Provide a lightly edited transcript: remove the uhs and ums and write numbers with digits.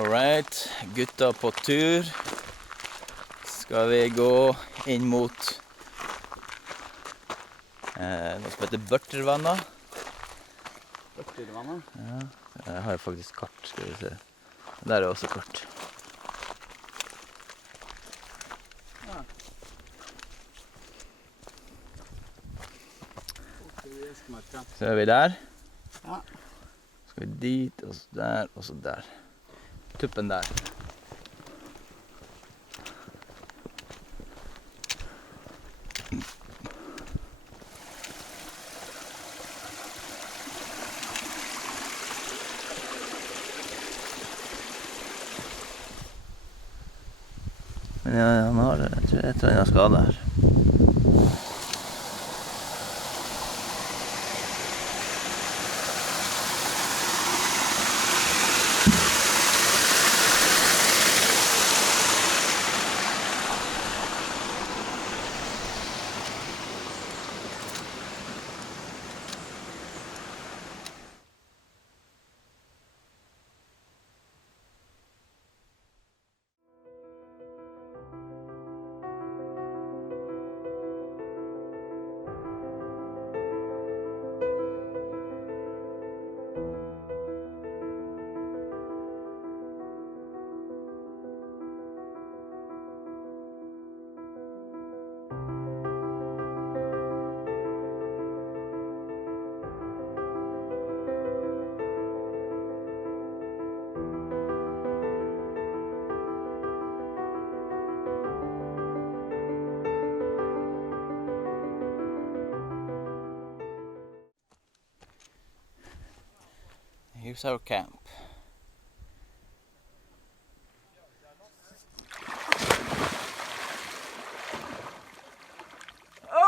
Alright, gutta på tur. Skal vi gå inn mot noe som heter Børtervanna. Børtervanna? Ja, jeg har jo faktisk kart, skal vi se. Der er også kart. Ja. Så er vi der. Ja. Skal vi dit, og så der, og så der. Tuppen der. Men ja, han har, jeg tror han har skadet her. Here's our camp. Ja.